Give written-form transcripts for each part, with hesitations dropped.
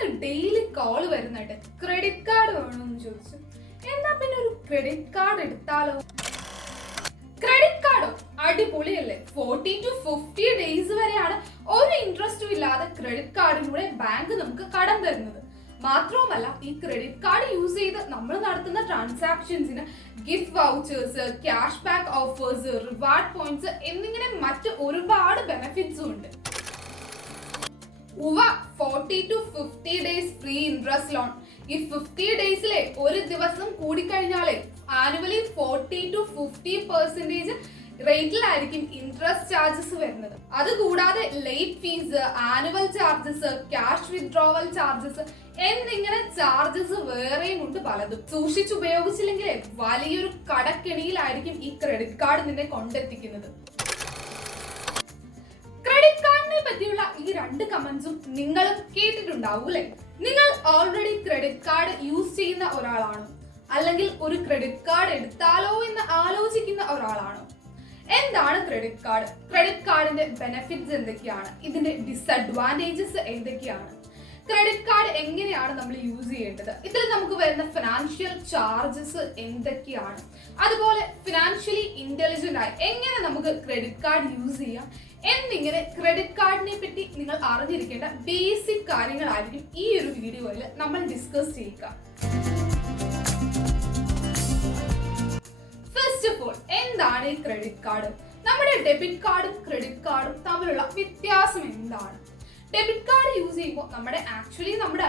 ഇന്ന് daily call വരുന്നുണ്ട്, credit card വേണമെന്ന് ചോദിച്ചു. എന്നാ പിന്നെ ഒരു ക്രെഡിറ്റ് കാർഡ് എടുത്താലോ? ക്രെഡിറ്റ് കാർഡോ അടിപൊളിയല്ലേ? 40 to 50 ഡേയ്സ് വരെയാണ് ഒരു ഇൻട്രസ്റ്റും ഇല്ലാതെ ക്രെഡിറ്റ് കാർഡിലൂടെ ബാങ്ക് നമുക്ക് കടം തരുന്നത്. മാത്രവുമല്ല, ഈ ക്രെഡിറ്റ് കാർഡ് യൂസ് ചെയ്ത് നമ്മൾ നടത്തുന്ന ട്രാൻസാക്ഷൻസിന് gift vouchers, cash back offers, reward points എന്നിങ്ങനെ മറ്റ് ഒരുപാട് ബെനിഫിറ്റ്സും ഉണ്ട്. 40 to 50 days free interest loan. ഈ 50 ഡേയ്സിലെ ഒരു ദിവസം കൂടിക്കഴിഞ്ഞാലേ ആനുവലി 40 to 50% റേറ്റിലായിരിക്കും ഇൻട്രസ്റ്റ് ചാർജസ് വരുന്നത്. അതുകൂടാതെ late fees, annual charges, cash withdrawal charges എന്നിങ്ങനെ ചാർജസ് വേറെയും ഉണ്ട് പലതും. സൂക്ഷിച്ചുപയോഗിച്ചില്ലെങ്കിൽ വലിയൊരു കടക്കെണിയിലായിരിക്കും ഈ ക്രെഡിറ്റ് കാർഡ് നിന്നെ കൊണ്ടെത്തിക്കുന്നത്. ക്രെഡിറ്റ് കാർഡിനെ പറ്റിയുള്ള ഈ രണ്ട് കമന്റ്സും നിങ്ങളും കേട്ടിട്ടുണ്ടാവും അല്ലെ? നിങ്ങൾ ഓൾറെഡി ക്രെഡിറ്റ് കാർഡ് യൂസ് ചെയ്യുന്ന ഒരാളാണോ? അല്ലെങ്കിൽ ഒരു ക്രെഡിറ്റ് കാർഡ് എടുത്താലോ എന്ന് ആലോചിക്കുന്ന ഒരാളാണോ? എന്താണ് ക്രെഡിറ്റ് കാർഡ്? ക്രെഡിറ്റ് കാർഡിന്റെ ബെനിഫിറ്റ്സ് എന്തൊക്കെയാണ്? ഇതിന്റെ ഡിസഡ്വാൻറ്റേജസ് എന്തൊക്കെയാണ്? ക്രെഡിറ്റ് കാർഡ് എങ്ങനെയാണ് നമ്മൾ യൂസ് ചെയ്യേണ്ടത്? ഇതിൽ നമുക്ക് വരുന്ന ഫിനാൻഷ്യൽ ചാർജസ് എന്തൊക്കെയാണ്? അതുപോലെ ഫിനാൻഷ്യലി ഇന്റലിജന്റ് ആയി എങ്ങനെ നമുക്ക് ക്രെഡിറ്റ് കാർഡ് യൂസ് ചെയ്യാം എന്നിങ്ങനെ ക്രെഡിറ്റ് കാർഡിനെ പറ്റി നിങ്ങൾ അറിഞ്ഞിരിക്കേണ്ട ബേസിക് കാര്യങ്ങളായിരിക്കും ഈ ഒരു വീഡിയോയിൽ നമ്മൾ ഡിസ്കസ് ചെയ്യുക. ഫസ്റ്റ് ഓഫ് ഓൾ, എന്താണ് ഈ ക്രെഡിറ്റ് കാർഡ്? നമ്മുടെ ഡെബിറ്റ് കാർഡും ക്രെഡിറ്റ് കാർഡും തമ്മിലുള്ള വ്യത്യാസം എന്താണ്? ഡെബിറ്റ് കാർഡ് യൂസ് ചെയ്യുമ്പോൾ നമ്മുടെ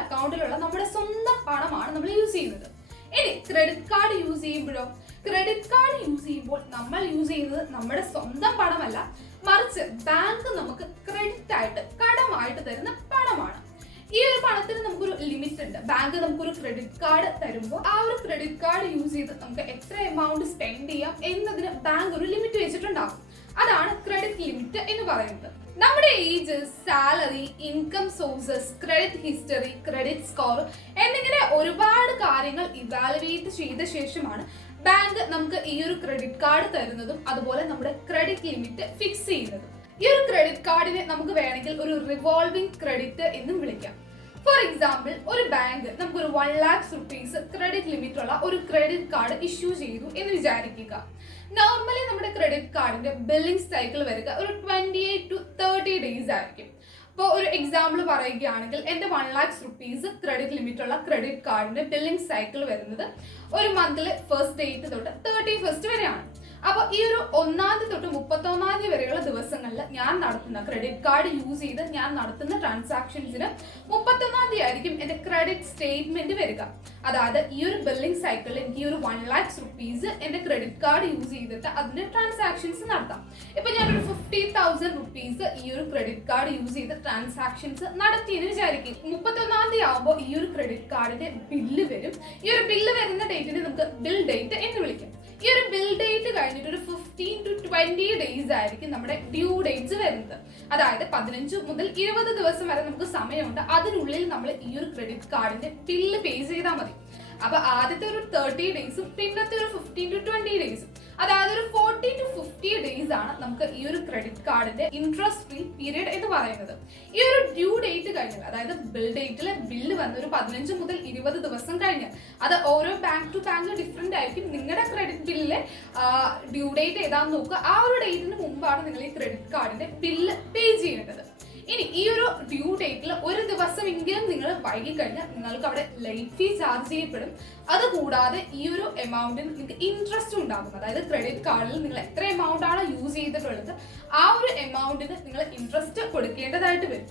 അക്കൗണ്ടിലുള്ള നമ്മുടെ സ്വന്തം പണമാണ് നമ്മൾ യൂസ് ചെയ്യുന്നത്. ഇനി ക്രെഡിറ്റ് കാർഡ് യൂസ് ചെയ്യുമ്പോഴോ? ക്രെഡിറ്റ് കാർഡ് യൂസ് ചെയ്യുമ്പോൾ നമ്മൾ യൂസ് ചെയ്യുന്നത് നമ്മുടെ സ്വന്തം പണമല്ല, മറിച്ച് ബാങ്ക് നമുക്ക് ക്രെഡിറ്റ് ആയിട്ട്, കടമായിട്ട് തരുന്ന പണമാണ്. ഈ ഒരു പണത്തിന് നമുക്കൊരു ലിമിറ്റ് ഉണ്ട്. ബാങ്ക് നമുക്കൊരു ക്രെഡിറ്റ് കാർഡ് തരുമ്പോൾ ആ ഒരു ക്രെഡിറ്റ് കാർഡ് യൂസ് ചെയ്ത് നമുക്ക് എത്ര എമൗണ്ട് സ്പെൻഡ് ചെയ്യാം എന്നതിന് ബാങ്ക് ഒരു ലിമിറ്റ് വെച്ചിട്ടുണ്ടാകും. അതാണ് ക്രെഡിറ്റ് ലിമിറ്റ് എന്ന് പറയുന്നത്. നമ്മുടെ age, salary, income sources, credit history, credit score എന്നിങ്ങനെ ഒരുപാട് കാര്യങ്ങൾ ഇവാലുവേറ്റ് ചെയ്ത ശേഷമാണ് ബാങ്ക് നമുക്ക് ഈ ഒരു ക്രെഡിറ്റ് കാർഡ് തരുന്നതും അതുപോലെ നമ്മുടെ ക്രെഡിറ്റ് ലിമിറ്റ് ഫിക്സ് ചെയ്യുന്നതും. ഈ ഒരു ക്രെഡിറ്റ് കാർഡിനെ നമുക്ക് വേണമെങ്കിൽ ഒരു റിവോൾവിംഗ് ക്രെഡിറ്റ് എന്നും വിളിക്കാം. ഫോർ എക്സാമ്പിൾ, ഒരു ബാങ്ക് നമുക്കൊരു 1 lakh rupees ക്രെഡിറ്റ് ലിമിറ്റ് ഉള്ള ഒരു ക്രെഡിറ്റ് കാർഡ് ഇഷ്യൂ ചെയ്തു എന്ന് വിചാരിക്കുക. നോർമലി നമ്മുടെ ക്രെഡിറ്റ് കാർഡിന്റെ ബില്ലിംഗ് സൈക്കിൾ വരിക ഒരു 28 to 30 ഡേയ്സ് ആയിരിക്കും. ഇപ്പോൾ ഒരു എക്സാമ്പിൾ പറയുകയാണെങ്കിൽ, എൻ്റെ 1 lakh rupees ക്രെഡിറ്റ് ലിമിറ്റ് ഉള്ള ക്രെഡിറ്റ് കാർഡിന്റെ ബില്ലിംഗ് സൈക്കിൾ വരുന്നത് ഒരു മന്തിലെ ഫസ്റ്റ് ഡേറ്റ് തൊട്ട് 31st വരെയാണ്. അപ്പോൾ ഈ ഒരു 1ാം തീയതി തൊട്ട് 31ാം തീയതി വരെയുള്ള ദിവസങ്ങളിൽ ഞാൻ നടത്തുന്ന ക്രെഡിറ്റ് കാർഡ് യൂസ് ചെയ്ത് ഞാൻ നടത്തുന്ന ട്രാൻസാക്ഷൻസിന് 31ാം തീയതി ആയിരിക്കും എൻ്റെ ക്രെഡിറ്റ് സ്റ്റേറ്റ്മെന്റ് വരിക. അതായത് ഈ ഒരു ബില്ലിംഗ് സൈക്കിളിൽ എനിക്ക് ഈ ഒരു 1 lakh rupees എൻ്റെ ക്രെഡിറ്റ് കാർഡ് യൂസ് ചെയ്തിട്ട് അതിന്റെ ട്രാൻസാക്ഷൻസ് നടത്താം. ഇപ്പൊ ഞാനൊരു 50,000 rupees ഈ ഒരു ക്രെഡിറ്റ് കാർഡ് യൂസ് ചെയ്ത് ട്രാൻസാക്ഷൻസ് നടത്തിയെന്ന് വിചാരിക്കും. 31ാം തീയതി ആകുമ്പോൾ ഈ ഒരു ക്രെഡിറ്റ് കാർഡിന്റെ ബില്ല് വരും. ഈ ഒരു ബില്ല് വരുന്ന ഡേറ്റിനെ നമുക്ക് ബിൽ ഡേറ്റ് എന്ന് വിളിക്കാം. ഈ ഒരു ബിൽ ഡേറ്റ് കഴിഞ്ഞിട്ട് ഒരു 15 to 20 ഡേയ്സ് ആയിരിക്കും നമ്മുടെ ഡ്യൂ ഡേറ്റ്സ് വരുന്നത്. അതായത് 15 മുതൽ 20 ദിവസം വരെ നമുക്ക് സമയമുണ്ട്. അതിനുള്ളിൽ നമ്മൾ ഈ ഒരു ക്രെഡിറ്റ് കാർഡിന്റെ ബില്ല് പേ ചെയ്താൽ മതി. അപ്പൊ ആദ്യത്തെ ഒരു 30 ഡേയ്സും പിന്നത്തെ ഒരു 15 to 20 ഡേയ്സും, അതായത് ഒരു 40 to 50 ഡേയ്സ് ആണ് നമുക്ക് ഈ ഒരു ക്രെഡിറ്റ് കാർഡിന്റെ ഇൻട്രസ്റ്റ് ഫ്രീ പീരീഡ് എന്ന് പറയുന്നത്. ഈ ഒരു ഡ്യൂ ഡേറ്റ് കഴിഞ്ഞാൽ, അതായത് ബിൽ ഡേറ്റിലെ ബില്ല് വന്ന ഒരു 15 മുതൽ 20 ദിവസം കഴിഞ്ഞാൽ, അത് ഓരോ ബാങ്ക് ടു ബാങ്ക് ഡിഫറെന്റ് ആയിരിക്കും. നിങ്ങളുടെ ക്രെഡിറ്റ് ബില്ലിലെ ഡ്യൂ ഡേറ്റ് ഏതാണെന്ന് നോക്കുക. ആ ഒരു ഡേറ്റിന് മുമ്പാണ് നിങ്ങൾ ഈ ക്രെഡിറ്റ് കാർഡിന്റെ ബില്ല് പേ ചെയ്യേണ്ടത്. ഇനി ഈ ഒരു ഡ്യൂ ഡേറ്റിൽ ഒരു ദിവസമെങ്കിലും നിങ്ങൾ വൈകി കഴിഞ്ഞാൽ നിങ്ങൾക്ക് അവിടെ ലേറ്റ് ഫീ ചാർജ് ചെയ്യപ്പെടും. അതുകൂടാതെ ഈ ഒരു എമൗണ്ടിന് നിങ്ങൾക്ക് ഇൻട്രസ്റ്റ് ഉണ്ടാകും. അതായത് ക്രെഡിറ്റ് കാർഡിൽ നിങ്ങൾ എത്ര എമൗണ്ട് ആണ് യൂസ് ചെയ്തിട്ടുള്ളത് ആ ഒരു എമൗണ്ടിന് നിങ്ങൾ ഇൻട്രസ്റ്റ് കൊടുക്കേണ്ടതായിട്ട് വരും.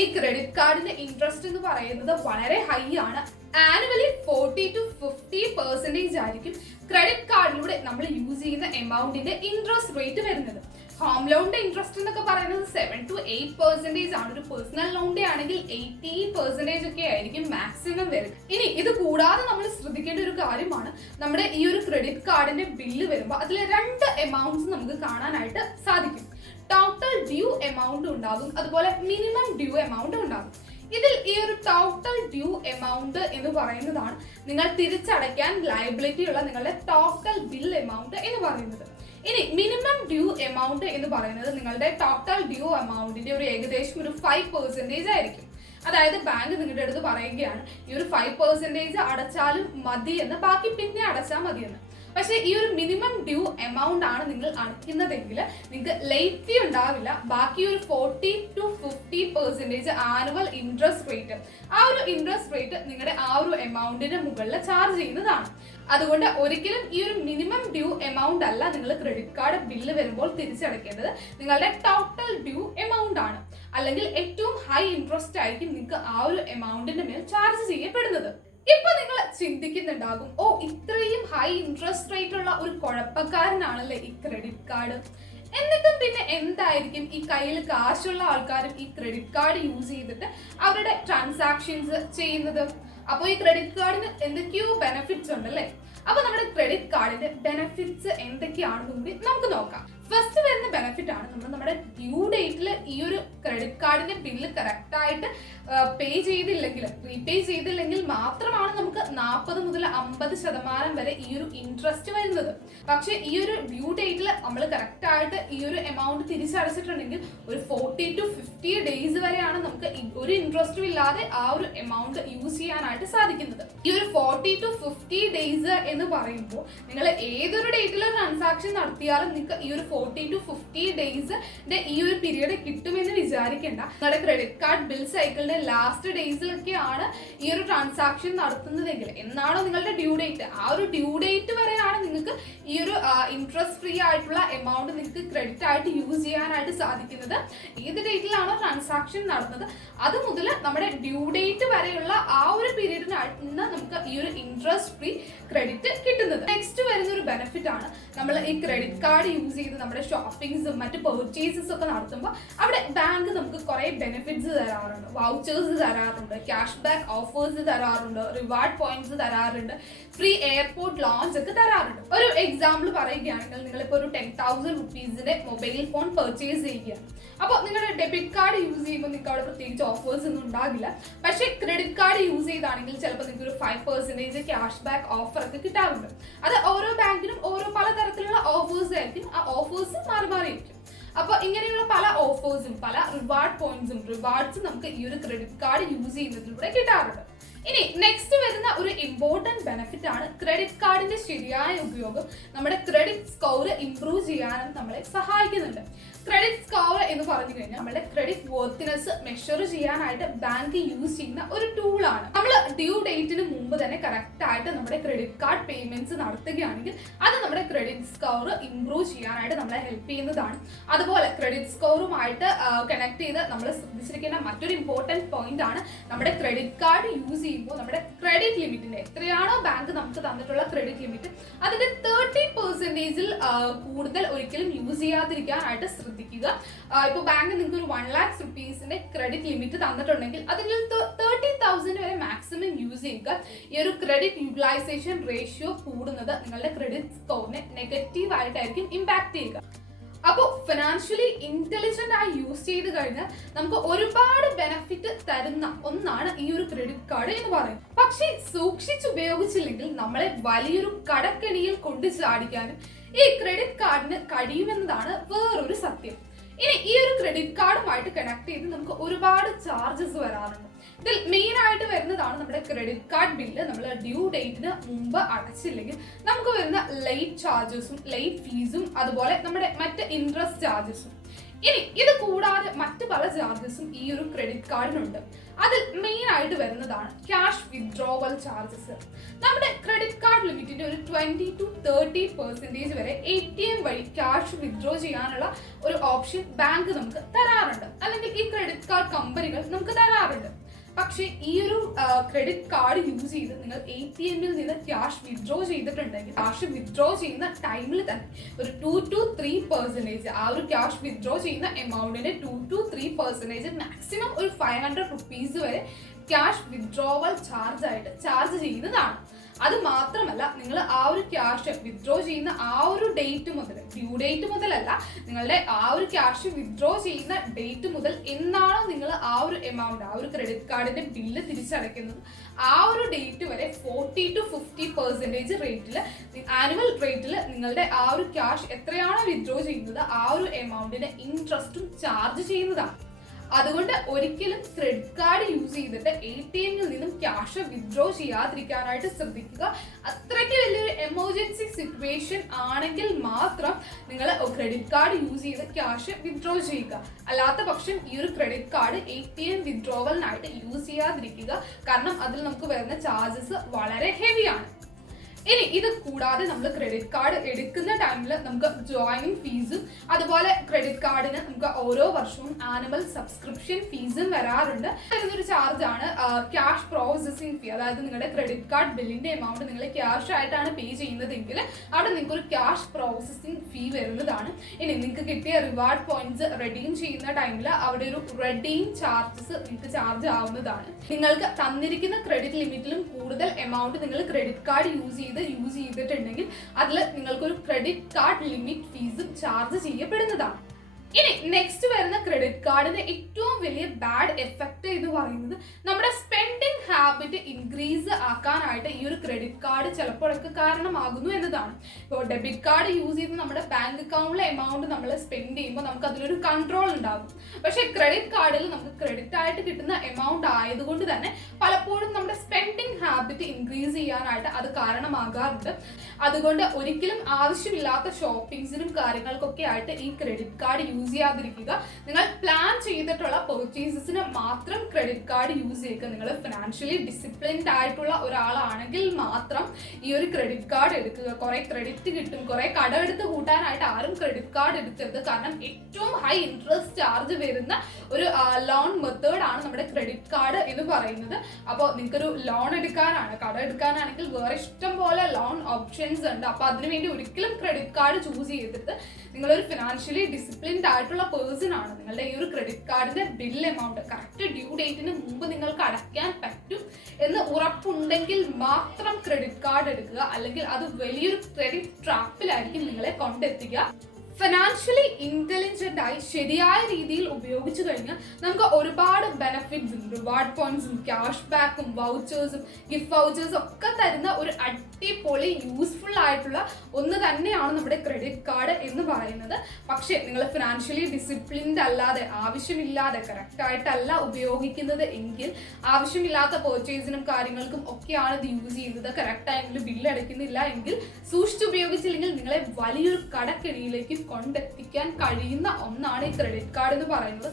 ഈ ക്രെഡിറ്റ് കാർഡിന്റെ ഇൻട്രസ്റ്റ് എന്ന് പറയുന്നത് വളരെ ഹൈ ആണ്. ആനുവലി 40 to 50% ആയിരിക്കും ക്രെഡിറ്റ് കാർഡിലൂടെ നമ്മൾ യൂസ് ചെയ്യുന്ന എമൗണ്ടിന്റെ ഇൻട്രസ്റ്റ് റേറ്റ് വരുന്നത്. ഹോം ലോണിന്റെ ഇൻട്രസ്റ്റ് എന്നൊക്കെ പറയുന്നത് 7 to 8% ആണ്. ഒരു പേഴ്സണൽ ലോണിന്റെ ആണെങ്കിൽ 80% ഒക്കെ ആയിരിക്കും മാക്സിമം വരുന്നത്. ഇനി ഇത് കൂടാതെ നമ്മൾ ശ്രദ്ധിക്കേണ്ട ഒരു കാര്യമാണ്, നമ്മുടെ ഈ ഒരു ക്രെഡിറ്റ് കാർഡിന്റെ ബില്ല് വരുമ്പോൾ അതിൽ 2 എമൗണ്ട്സ് നമുക്ക് കാണാനായിട്ട് സാധിക്കും. ടോട്ടൽ ഡ്യൂ എമൗണ്ട് ഉണ്ടാകും, അതുപോലെ മിനിമം ഡ്യൂ എമൗണ്ട് ഉണ്ടാകും. ഇതിൽ ഈ ഒരു ടോട്ടൽ ഡ്യൂ എമൗണ്ട് എന്ന് പറയുന്നതാണ് നിങ്ങൾ തിരിച്ചടയ്ക്കാൻ ലയബിലിറ്റി ഉള്ള നിങ്ങളുടെ ടോട്ടൽ ബിൽ എമൗണ്ട് എന്ന് പറയുന്നത്. ഇനി മിനിമം ഡ്യൂ എമൗണ്ട് എന്ന് പറയുന്നത് നിങ്ങളുടെ ടോട്ടൽ ഡ്യൂ എമൗണ്ടിന്റെ ഒരു ഏകദേശം ഒരു 5% ആയിരിക്കും. അതായത് ബാങ്ക് നിങ്ങളുടെ അടുത്ത് പറയുകയാണ് ഈ ഒരു 5% അടച്ചാലും മതി എന്ന്, ബാക്കി പിന്നെ അടച്ചാൽ മതിയെന്ന്. പക്ഷേ ഈ ഒരു മിനിമം ഡ്യൂ എമൗണ്ട് ആണ് നിങ്ങൾ അടയ്ക്കുന്നതെങ്കിൽ നിങ്ങൾക്ക് ലേറ്റ് ഫീ ഉണ്ടാവില്ല. ബാക്കി ഒരു 40-50% ആനുവൽ ഇൻട്രസ്റ്റ് റേറ്റ്, ആ ഒരു ഇൻട്രസ്റ്റ് റേറ്റ് നിങ്ങളുടെ ആ ഒരു എമൗണ്ടിന് മുകളിൽ ചാർജ് ചെയ്യുന്നതാണ്. അതുകൊണ്ട് ഒരിക്കലും ഈ ഒരു മിനിമം ഡ്യൂ എമൗണ്ട് അല്ല നിങ്ങൾ ക്രെഡിറ്റ് കാർഡ് ബില്ല് വരുമ്പോൾ തിരിച്ചടയ്ക്കേണ്ടത്, നിങ്ങളുടെ ടോട്ടൽ ഡ്യൂ എമൗണ്ട് ആണ്. അല്ലെങ്കിൽ ഏറ്റവും ഹൈ ഇൻട്രസ്റ്റ് ആയിരിക്കും നിങ്ങൾക്ക് ആ ഒരു എമൗണ്ടിന്റെ മേൽ ചാർജ് ചെയ്യപ്പെടുന്നത്. ഇപ്പൊ നിങ്ങൾ ചിന്തിക്കുന്നുണ്ടാകും, ഓ ഇത്രയും ഹൈ ഇൻട്രസ്റ്റ് റേറ്റ് ഉള്ള ഒരു കുഴപ്പക്കാരനാണല്ലേ ഈ ക്രെഡിറ്റ് കാർഡ്. എന്നിട്ടും പിന്നെ എന്തായിരിക്കും ഈ കയ്യിൽ കാശുള്ള ആൾക്കാരും ഈ ക്രെഡിറ്റ് കാർഡ് യൂസ് ചെയ്തിട്ട് അവരുടെ ട്രാൻസാക്ഷൻസ് ചെയ്യുന്നത്? അപ്പോൾ ഈ ക്രെഡിറ്റ് കാർഡിന് എന്തൊക്കെയോ ബെനിഫിറ്റ്സ് ഉണ്ടല്ലേ. അപ്പൊ നമ്മുടെ ക്രെഡിറ്റ് കാർഡിന്റെ ബെനിഫിറ്റ്സ് എന്തൊക്കെയാണെന്ന് കൂടി നമുക്ക് നോക്കാം. ഫസ്റ്റ് വരുന്ന ബെനിഫിറ്റ് ആണ് നമ്മുടെ ഡ്യൂ ഡേറ്റിൽ ഈ ഒരു ക്രെഡിറ്റ് കാർഡിന്റെ ബില്ല് കറക്റ്റ് ആയിട്ട് റീപേ ചെയ്തില്ലെങ്കിൽ മാത്രമാണ് നമുക്ക് 40 മുതൽ 50% വരെ ഈ ഒരു ഇൻട്രസ്റ്റ് വരുന്നത്. പക്ഷെ ഈ ഒരു ഡ്യൂ ഡേറ്റിൽ നമ്മൾ കറക്റ്റ് ആയിട്ട് ഈ ഒരു എമൗണ്ട് തിരിച്ചടച്ചിട്ടുണ്ടെങ്കിൽ ഒരു 40-50 ഡേയ്സ് വരെയാണ് നമുക്ക് ഒരു ഇൻട്രസ്റ്റും ഇല്ലാതെ ആ ഒരു എമൗണ്ട് യൂസ് ചെയ്യാനായിട്ട് സാധിക്കുന്നത്. ഈ ഒരു 40-50 ഡേയ്സ് എന്ന് പറയുമ്പോൾ നിങ്ങൾ ഏതൊരു ഡേറ്റിൽ ട്രാൻസാക്ഷൻ നടത്തിയാലും നിങ്ങൾക്ക് ഈ ഒരു 40-50 ഡേയ്സിന്റെ ഈ ഒരു പീരീഡ് കിട്ടുമെന്ന് വിചാരിക്കേണ്ട. നിങ്ങളുടെ ക്രെഡിറ്റ് കാർഡ് ബിൽ സൈക്കിളിന്റെ ലാസ്റ്റ് ഡേയ്സിലൊക്കെയാണ് ഈ ഒരു ട്രാൻസാക്ഷൻ നടത്തുന്നതെങ്കിൽ, എന്നാണോ നിങ്ങളുടെ ഡ്യൂ ഡേറ്റ്, ആ ഒരു ഡ്യൂ ഡേറ്റ് വരെയാണ് നിങ്ങൾക്ക് ഈ ഒരു ഇൻട്രസ്റ്റ് ഫ്രീ ആയിട്ടുള്ള എമൗണ്ട് നിങ്ങൾക്ക് ക്രെഡിറ്റ് ആയിട്ട് യൂസ് ചെയ്യാനായിട്ട് സാധിക്കുന്നത്. ഏത് ഡേറ്റിലാണോ ട്രാൻസാക്ഷൻ നടന്നത് അത് മുതൽ നമ്മുടെ ഡ്യൂ ഡേറ്റ് വരെയുള്ള ആ ഒരു പീരീഡിനാണ് നമുക്ക് ഈ ഒരു ഇൻട്രസ്റ്റ് ഫ്രീ ക്രെഡിറ്റ് കിട്ടുന്നത്. നെക്സ്റ്റ് വരുന്ന ഒരു ബെനിഫിറ്റ് ആണ്, നമ്മൾ ഈ ക്രെഡിറ്റ് കാർഡ് യൂസ് ചെയ്ത് നമ്മുടെ ഷോപ്പിംഗ്സും മറ്റ് പെർച്ചേസസ് ഒക്കെ നടത്തുമ്പോൾ അവിടെ ബാങ്ക് നമുക്ക് കുറെ ബെനിഫിറ്റ്സ് തരാറുണ്ട്. വൗച്ചേഴ്സ് തരാറുണ്ട്, ക്യാഷ് ബാക്ക് ഓഫേഴ്സ് തരാറുണ്ട്, റിവാർഡ് പോയിന്റ്സ് തരാറുണ്ട്, ഫ്രീ എയർപോർട്ട് ലോഞ്ച് ഒക്കെ തരാറുണ്ട്. ഒരു എക്സാമ്പിൾ പറയുകയാണെങ്കിൽ നിങ്ങളിപ്പോൾ ഒരു 10,000 റുപ്പീസിന്റെ മൊബൈൽ ഫോൺ പർച്ചേസ് ചെയ്യുകയാണ്. അപ്പോൾ നിങ്ങളുടെ ഡെബിറ്റ് കാർഡ് യൂസ് ചെയ്യുമ്പോൾ നിങ്ങൾക്ക് അവിടെ പ്രത്യേകിച്ച് ഓഫേഴ്സ് ഒന്നും ഉണ്ടാകില്ല. പക്ഷേ ക്രെഡിറ്റ് കാർഡ് യൂസ് ചെയ്താണെങ്കിൽ ചിലപ്പോൾ നിങ്ങൾക്ക് ഒരു 5% ക്യാഷ് ബാക്ക് ഓഫർ ഒക്കെ കിട്ടാറുണ്ട്. അത് ഓരോ ബാങ്കിനും ഓരോ പലതരത്തിലുള്ള ഓഫേഴ്സ് ആയിരിക്കും, ആ ഓഫേഴ്സ് മാറി മാറിയിരിക്കും. അപ്പോൾ ഇങ്ങനെയുള്ള പല ഓഫേഴ്സും പല റിവാർഡ്സും നമുക്ക് ഈ ഒരു ക്രെഡിറ്റ് കാർഡ് യൂസ് ചെയ്യുന്നതിലൂടെ കിട്ടാറുണ്ട്. ഇനി നെക്സ്റ്റ് വരുന്ന ഒരു ഇമ്പോർട്ടന്റ് ബെനിഫിറ്റ് ആണ്, ക്രെഡിറ്റ് കാർഡിന്റെ ശരിയായ ഉപയോഗം നമ്മുടെ ക്രെഡിറ്റ് സ്കോർ ഇംപ്രൂവ് ചെയ്യാനും നമ്മളെ സഹായിക്കുന്നുണ്ട്. ക്രെഡിറ്റ് സ്കോർ എന്ന് പറഞ്ഞു കഴിഞ്ഞാൽ നമ്മുടെ ക്രെഡിറ്റ് വർത്തിനെസ് മെഷർ ചെയ്യാനായിട്ട് ബാങ്ക് യൂസ് ചെയ്യുന്ന ഒരു ടൂളാണ്. നമ്മൾ ഡ്യൂ ഡേറ്റിന് മുമ്പ് തന്നെ കറക്റ്റ് ആയിട്ട് നമ്മുടെ ക്രെഡിറ്റ് കാർഡ് പേയ്മെന്റ്സ് നടത്തുകയാണെങ്കിൽ അത് നമ്മുടെ ക്രെഡിറ്റ് സ്കോർ ഇംപ്രൂവ് ചെയ്യാനായിട്ട് നമ്മളെ ഹെൽപ്പ് ചെയ്യുന്നതാണ്. അതുപോലെ ക്രെഡിറ്റ് സ്കോറുമായിട്ട് കണക്ട് ചെയ്ത് നമ്മൾ ശ്രദ്ധിച്ചിരിക്കേണ്ട മറ്റൊരു ഇമ്പോർട്ടന്റ് പോയിന്റ് ആണ്, നമ്മുടെ ക്രെഡിറ്റ് കാർഡ് യൂസ് ചെയ്യുമ്പോൾ നമ്മുടെ ക്രെഡിറ്റ് ലിമിറ്റിന്റെ എത്രയാണോ ബാങ്ക് നമുക്ക് തന്നിട്ടുള്ള ക്രെഡിറ്റ് ലിമിറ്റ് അതിന്റെ 30%-ൽ കൂടുതൽ ഒരിക്കലും യൂസ് ചെയ്യാതിരിക്കാനായിട്ട് ശ്രദ്ധിക്കുക. ഇപ്പോൾ ബാങ്ക് നിങ്ങൾക്ക് ഒരു 1 lakh റുപ്പീസിന്റെ ക്രെഡിറ്റ് ലിമിറ്റ് തന്നിട്ടുണ്ടെങ്കിൽ അതിൽ 30,000 വരെ മാക്സിമം യൂസ് ചെയ്യുക. ഈ ഒരു ക്രെഡിറ്റ് യൂട്ടിലൈസേഷൻ റേഷ്യോ കൂടുന്നത് നിങ്ങളുടെ ക്രെഡിറ്റ് സ്കോറിനെ നെഗറ്റീവ് ആയിട്ടായിരിക്കും ഇമ്പാക്ട് ചെയ്യുക. അപ്പോൾ ഫിനാൻഷ്യലി ഇന്റലിജന്റ് ആയി യൂസ് ചെയ്ത് കഴിഞ്ഞാൽ നമുക്ക് ഒരുപാട് ബെനിഫിറ്റ് തരുന്ന ഒന്നാണ് ഈ ഒരു ക്രെഡിറ്റ് കാർഡ് എന്ന് പറയുന്നത്. പക്ഷേ സൂക്ഷിച്ചുപയോഗിച്ചില്ലെങ്കിൽ നമ്മളെ വലിയൊരു കടക്കെണിയിൽ കൊണ്ടു ചാടിക്കാനും ഈ ക്രെഡിറ്റ് കാർഡിന് കഴിയുമെന്നതാണ് വേറൊരു സത്യം. ഇനി ഈ ഒരു ക്രെഡിറ്റ് കാർഡുമായിട്ട് കണക്ട് ചെയ്ത് നമുക്ക് ഒരുപാട് ചാർജസ് വരാറുണ്ട്. ഇതിൽ മെയിൻ ആയിട്ട് വരുന്നതാണ് നമ്മുടെ ക്രെഡിറ്റ് കാർഡ് ബില്ല് നമ്മൾ ഡ്യൂ ഡേറ്റിന് മുമ്പ് അടച്ചില്ലെങ്കിൽ നമുക്ക് വരുന്ന ലേറ്റ് ചാർജസും ലേറ്റ് ഫീസും അതുപോലെ നമ്മുടെ മറ്റ് ഇൻട്രസ്റ്റ് ചാർജസും. ഇനി ഇത് കൂടാതെ മറ്റു പല ചാർജസും ഈ ഒരു ക്രെഡിറ്റ് കാർഡിനുണ്ട്. അതിൽ മെയിൻ ആയിട്ട് വരുന്നതാണ് ക്യാഷ് വിത്ഡ്രോവൽ ചാർജസ്. നമ്മുടെ ക്രെഡിറ്റ് കാർഡ് ലിമിറ്റിന്റെ ഒരു 20-30% വരെ ATM വഴി ക്യാഷ് വിത്ഡ്രോ ചെയ്യാനുള്ള ഒരു ഓപ്ഷൻ ബാങ്ക് നമുക്ക് തരാറുണ്ട്, അല്ലെങ്കിൽ ഈ ക്രെഡിറ്റ് കാർഡ് കമ്പനികൾ നമുക്ക് തരാറുണ്ട്. പക്ഷേ ഈ ഒരു ക്രെഡിറ്റ് കാർഡ് യൂസ് ചെയ്ത് നിങ്ങൾ ATM-ൽ നിന്ന് ക്യാഷ് വിത്ഡ്രോ ചെയ്തിട്ടുണ്ടെങ്കിൽ ക്യാഷ് വിത്ഡ്രോ ചെയ്യുന്ന ടൈമിൽ തന്നെ ഒരു 2-3% ആ ഒരു ക്യാഷ് വിത്ഡ്രോ ചെയ്യുന്ന എമൗണ്ടിന്റെ 2-3% മാക്സിമം ഒരു 500 റുപ്പീസ് വരെ ക്യാഷ് വിത്ഡ്രോവൽ ചാർജ് ചെയ്യുന്നതാണ്. അത് മാത്രമല്ല, നിങ്ങൾ ആ ഒരു ക്യാഷ് വിത്ഡ്രോ ചെയ്യുന്ന ആ ഒരു ഡേറ്റ് മുതൽ, ഡ്യൂ ഡേറ്റ് മുതലല്ല, നിങ്ങളുടെ ആ ഒരു ക്യാഷ് വിത്ഡ്രോ ചെയ്യുന്ന ഡേറ്റ് മുതൽ എന്നാണോ നിങ്ങൾ ആ ഒരു എമൗണ്ട്, ആ ഒരു ക്രെഡിറ്റ് കാർഡിന്റെ ബില്ല് തിരിച്ചടയ്ക്കുന്നത്, ആ ഒരു ഡേറ്റ് വരെ 40-50% റേറ്റിൽ, ആനുവൽ റേറ്റിൽ നിങ്ങളുടെ ആ ഒരു ക്യാഷ് എത്രയാണോ വിത്ഡ്രോ ചെയ്യുന്നത് ആ ഒരു എമൗണ്ടിന് ഇൻട്രസ്റ്റും ചാർജ് ചെയ്യുന്നതാണ്. അതുകൊണ്ട് ഒരിക്കലും ക്രെഡിറ്റ് കാർഡ് യൂസ് ചെയ്തിട്ട് ATM നിന്നും ക്യാഷ് വിത്ഡ്രോ ചെയ്യാതിരിക്കാനായിട്ട് ശ്രദ്ധിക്കുക. അത്രയ്ക്ക് വലിയൊരു എമർജൻസി സിറ്റുവേഷൻ ആണെങ്കിൽ മാത്രം നിങ്ങൾ ക്രെഡിറ്റ് കാർഡ് യൂസ് ചെയ്ത് ക്യാഷ് വിത്ഡ്രോ ചെയ്യുക. അല്ലാത്ത പക്ഷം ഈ ഒരു ക്രെഡിറ്റ് കാർഡ് ATM വിത്ഡ്രോവലിനായിട്ട് യൂസ് ചെയ്യാതിരിക്കുക. കാരണം അതിൽ നമുക്ക് വരുന്ന ചാർജസ് വളരെ ഹെവിയാണ്. ഇനി ഇത് കൂടാതെ നമ്മൾ ക്രെഡിറ്റ് കാർഡ് എടുക്കുന്ന ടൈമിൽ നമുക്ക് ജോയിനിങ് ഫീസും അതുപോലെ ക്രെഡിറ്റ് കാർഡിന് നമുക്ക് ഓരോ വർഷവും ആനുവൽ സബ്സ്ക്രിപ്ഷൻ ഫീസും വരാറുണ്ട്. വരുന്നൊരു ചാർജ് ആണ് ക്യാഷ് പ്രോസസിംഗ് ഫീ. അതായത് നിങ്ങളുടെ ക്രെഡിറ്റ് കാർഡ് ബില്ലിന്റെ എമൗണ്ട് നിങ്ങൾ ക്യാഷ് ആയിട്ടാണ് പേ ചെയ്യുന്നതെങ്കിൽ അവിടെ നിങ്ങൾക്ക് ഒരു ക്യാഷ് പ്രോസസിംഗ് ഫീ വരുന്നതാണ്. ഇനി നിങ്ങൾക്ക് കിട്ടിയ റിവാർഡ് പോയിന്റ്സ് റെഡീം ചെയ്യുന്ന ടൈമിൽ അവിടെ ഒരു റെഡീം ചാർജസ് നിങ്ങൾക്ക് ചാർജ് ആവുന്നതാണ്. നിങ്ങൾക്ക് തന്നിരിക്കുന്ന ക്രെഡിറ്റ് ലിമിറ്റിലും കൂടുതൽ എമൗണ്ട് നിങ്ങൾ ക്രെഡിറ്റ് കാർഡ് യൂസ് ചെയ്തിട്ടുണ്ടെങ്കിൽ അതിൽ നിങ്ങൾക്കൊരു ക്രെഡിറ്റ് കാർഡ് ലിമിറ്റ് ഫീസും ചാർജ് ചെയ്യപ്പെടുന്നതാണ്. ഇനി നെക്സ്റ്റ് വരുന്ന ക്രെഡിറ്റ് കാർഡിന് ഏറ്റവും വലിയ ബാഡ് എഫക്റ്റ് എന്ന് പറയുന്നത് നമ്മുടെ സ്പെൻഡിങ് ഹാബിറ്റ് ഇൻക്രീസ് ആക്കാനായിട്ട് ഈ ഒരു ക്രെഡിറ്റ് കാർഡ് ചിലപ്പോഴൊക്കെ കാരണമാകുന്നു എന്നതാണ്. ഇപ്പോൾ ഡെബിറ്റ് കാർഡ് യൂസ് ചെയ്ത് നമ്മുടെ ബാങ്ക് അക്കൗണ്ടിലെ എമൗണ്ട് നമ്മൾ സ്പെൻഡ് ചെയ്യുമ്പോൾ നമുക്ക് അതിലൊരു കൺട്രോൾ ഉണ്ടാകും. പക്ഷേ ക്രെഡിറ്റ് കാർഡിൽ നമുക്ക് ക്രെഡിറ്റ് ആയിട്ട് കിട്ടുന്ന എമൗണ്ട് ആയതുകൊണ്ട് തന്നെ പലപ്പോഴും നമ്മുടെ സ്പെൻഡിങ് ഹാബിറ്റ് ഇൻക്രീസ് ചെയ്യാനായിട്ട് അത് കാരണമാകാറുണ്ട്. അതുകൊണ്ട് ഒരിക്കലും ആവശ്യമില്ലാത്ത ഷോപ്പിംഗ്സിനും കാര്യങ്ങൾക്കൊക്കെ ആയിട്ട് ഈ ക്രെഡിറ്റ് കാർഡ് യൂസ് ചെയ്യാതിരിക്കുക. നിങ്ങൾ പ്ലാൻ ചെയ്തിട്ടുള്ള പെർച്ചേസസിന് മാത്രം ക്രെഡിറ്റ് കാർഡ് യൂസ് ചെയ്യുക. നിങ്ങൾ ഫിനാൻഷ്യലി ഡിസിപ്ലിൻഡ് ആയിട്ടുള്ള ഒരാളാണെങ്കിൽ മാത്രം ഈ ഒരു ക്രെഡിറ്റ് കാർഡ് എടുക്കുക. കുറെ ക്രെഡിറ്റ് കിട്ടും, കുറെ കടം എടുത്ത് കൂട്ടാനായിട്ട് ആരും ക്രെഡിറ്റ് കാർഡ് എടുക്കരുത്. കാരണം ഏറ്റവും ഹൈ ഇൻട്രസ്റ്റ് ചാർജ് വരുന്ന ഒരു ലോൺ മെത്തേഡ് ആണ് നമ്മുടെ ക്രെഡിറ്റ് കാർഡ് എന്ന് പറയുന്നത്. അപ്പോൾ നിങ്ങൾക്കൊരു ലോൺ എടുക്കാനാണ്, കടം എടുക്കാനാണെങ്കിൽ വേറെ ഇഷ്ടം പോലെ ലോൺ ഓപ്ഷൻസ് ഉണ്ട്. അപ്പോൾ അതിനുവേണ്ടി ഒരിക്കലും ക്രെഡിറ്റ് കാർഡ് ചൂസ് ചെയ്തിട്ട് നിങ്ങളൊരു ഫിനാൻഷ്യലി ഡിസിപ്ലിൻഡ് ആയിട്ടുള്ള പേഴ്സൺ ആണ്. നിങ്ങളുടെ ഈ ഒരു ക്രെഡിറ്റ് കാർഡിന്റെ ബിൽ എമൗണ്ട് കറക്റ്റ് ഡ്യൂ ഡേറ്റിന് മുമ്പ് നിങ്ങൾക്ക് അടയ്ക്കാൻ പറ്റും എന്ന് ഉറപ്പുണ്ടെങ്കിൽ മാത്രം ക്രെഡിറ്റ് കാർഡ് എടുക്കുക. അല്ലെങ്കിൽ അത് വലിയൊരു ക്രെഡിറ്റ് ട്രാപ്പിലായിരിക്കും നിങ്ങളെ കൊണ്ടെത്തിക്കുക. ഫിനാൻഷ്യലി ഇന്റലിജന്റ് ആയി ശരിയായ രീതിയിൽ ഉപയോഗിച്ചു കഴിഞ്ഞാൽ നമുക്ക് ഒരുപാട് ബെനിഫിറ്റ്സും റിവാർഡ് പോയിന്റ്സും ക്യാഷ് ബാക്കും വൗച്ചേഴ്സും ഗിഫ്റ്റ് വൗച്ചേഴ്സും ഒക്കെ തരുന്ന ഒരു അടിപൊളി യൂസ്ഫുൾ ആയിട്ടുള്ള ഒന്ന് തന്നെയാണ് നമ്മുടെ ക്രെഡിറ്റ് കാർഡ് എന്ന് പറയുന്നത്. പക്ഷേ നിങ്ങൾ ഫിനാൻഷ്യലി ഡിസിപ്ലിൻഡ് അല്ലാതെ ആവശ്യമില്ലാതെ കറക്റ്റ് ആയിട്ടല്ല ഉപയോഗിക്കുന്നത് എങ്കിൽ, ആവശ്യമില്ലാത്ത പെർച്ചേസിനും കാര്യങ്ങൾക്കും ഒക്കെയാണ് ഇത് യൂസ് ചെയ്യുന്നത്, കറക്റ്റ് ടൈമിൽ ബില്ല് അടയ്ക്കുന്നില്ല എങ്കിൽ, സൂക്ഷിച്ച് ഉപയോഗിച്ചില്ലെങ്കിൽ നിങ്ങളെ വലിയൊരു കടക്കെണിയിലേക്ക് കൊണ്ടെത്തിക്കാൻ കഴിയുന്ന ഒന്നാണ് ഈ ക്രെഡിറ്റ് കാർഡ് എന്ന് പറയുന്നത്.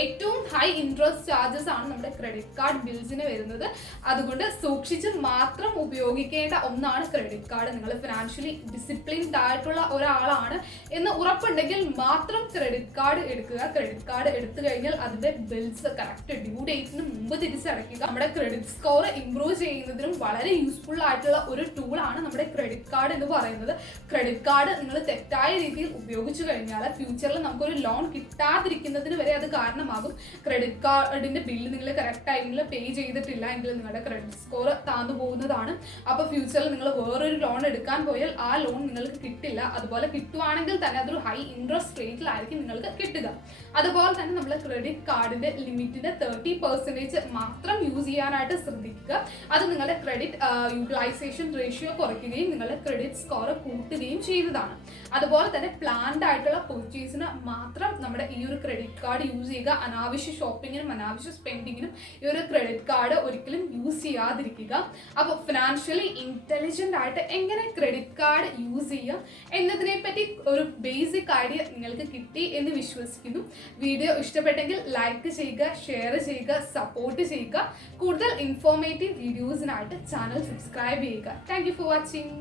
ഏറ്റവും ഹൈ ഇൻട്രസ്റ്റ് ചാർജസ് ആണ് നമ്മുടെ ക്രെഡിറ്റ് കാർഡ് ബിൽസിന് വരുന്നത്. അതുകൊണ്ട് സൂക്ഷിച്ച് മാത്രം ഉപയോഗിക്കേണ്ട ഒന്നാണ് ക്രെഡിറ്റ് കാർഡ്. നിങ്ങൾ ഫിനാൻഷ്യലി ഡിസിപ്ലിൻഡ് ആയിട്ടുള്ള ഒരാളാണ് എന്ന് ഉറപ്പുണ്ടെങ്കിൽ മാത്രം ക്രെഡിറ്റ് കാർഡ് എടുക്കുക. ക്രെഡിറ്റ് കാർഡ് എടുത്തു കഴിഞ്ഞാൽ അതിന്റെ ബിൽസ് കറക്റ്റ് ഡ്യൂ ഡേറ്റിന് മുമ്പ് തിരിച്ചടയ്ക്കുക. നമ്മുടെ ക്രെഡിറ്റ് സ്കോർ ഇംപ്രൂവ് ചെയ്യുന്നതിനും വളരെ യൂസ്ഫുൾ ആയിട്ടുള്ള ഒരു ടൂൾ ആണ് നമ്മുടെ ക്രെഡിറ്റ് കാർഡ് എന്ന് പറയുന്നത്. ക്രെഡിറ്റ് കാർഡ് നിങ്ങൾ തെറ്റായ രീതിയിൽ ഉപയോഗിച്ചു കഴിഞ്ഞാൽ ഫ്യൂച്ചറിൽ നമുക്കൊരു ലോൺ കിട്ടാതിരിക്കുന്നതിന് വരെ അത് കാരണമാകും. ക്രെഡിറ്റ് കാർഡിന്റെ ബില്ല് നിങ്ങൾ കറക്റ്റ് ടൈമിൽ പേ ചെയ്തിട്ടില്ല എങ്കിൽ നിങ്ങളുടെ ക്രെഡിറ്റ് സ്കോർ താന്നു പോകുന്നതാണ്. അപ്പോൾ ഫ്യൂച്ചറിൽ നിങ്ങൾ വേറൊരു ലോൺ എടുക്കാൻ പോയാൽ ആ ലോൺ നിങ്ങൾക്ക് കിട്ടില്ല. അതുപോലെ കിട്ടുവാണെങ്കിൽ തന്നെ അതൊരു ഹൈ ഇൻട്രസ്റ്റ് റേറ്റിലായിരിക്കും നിങ്ങൾക്ക് കിട്ടുക. അതുപോലെ തന്നെ നമ്മൾ ക്രെഡിറ്റ് കാർഡിന്റെ ലിമിറ്റിന്റെ 30% മാത്രം യൂസ് ചെയ്യാനായിട്ട് ശ്രദ്ധിക്കുക. അത് നിങ്ങളുടെ ക്രെഡിറ്റ് യൂട്ടിലൈസേഷൻ റേഷ്യോ കുറയ്ക്കുകയും നിങ്ങളുടെ ക്രെഡിറ്റ് സ്കോർ കൂട്ടുകയും ചെയ്യുന്നതാണ്. അതുപോലെ തന്നെ പ്ലാൻഡ് ആയിട്ടുള്ള പെർച്ചേസിന് മാത്രം നമ്മുടെ ഈ ഒരു ക്രെഡിറ്റ് കാർഡ് യൂസ് ചെയ്യുക. അനാവശ്യ ഷോപ്പിങ്ങിനും അനാവശ്യ സ്പെൻഡിങ്ങിനും ഈ ഒരു ക്രെഡിറ്റ് കാർഡ് ഒരിക്കലും യൂസ് ചെയ്യാതിരിക്കുക. അപ്പോൾ ഫിനാൻഷ്യലി ഇന്റലിജന്റ് ആയിട്ട് എങ്ങനെ ക്രെഡിറ്റ് കാർഡ് യൂസ് ചെയ്യാം എന്നതിനെ പറ്റി ഒരു ബേസിക് ഐഡിയ നിങ്ങൾക്ക് കിട്ടി എന്ന് വിശ്വസിക്കുന്നു. വീഡിയോ ഇഷ്ടപ്പെട്ടെങ്കിൽ ലൈക്ക് ചെയ്യുക, ഷെയർ ചെയ്യുക, സപ്പോർട്ട് ചെയ്യുക. കൂടുതൽ ഇൻഫോർമേറ്റീവ് വീഡിയോസിനായിട്ട് ചാനൽ സബ്സ്ക്രൈബ് ചെയ്യുക. Thank you for watching.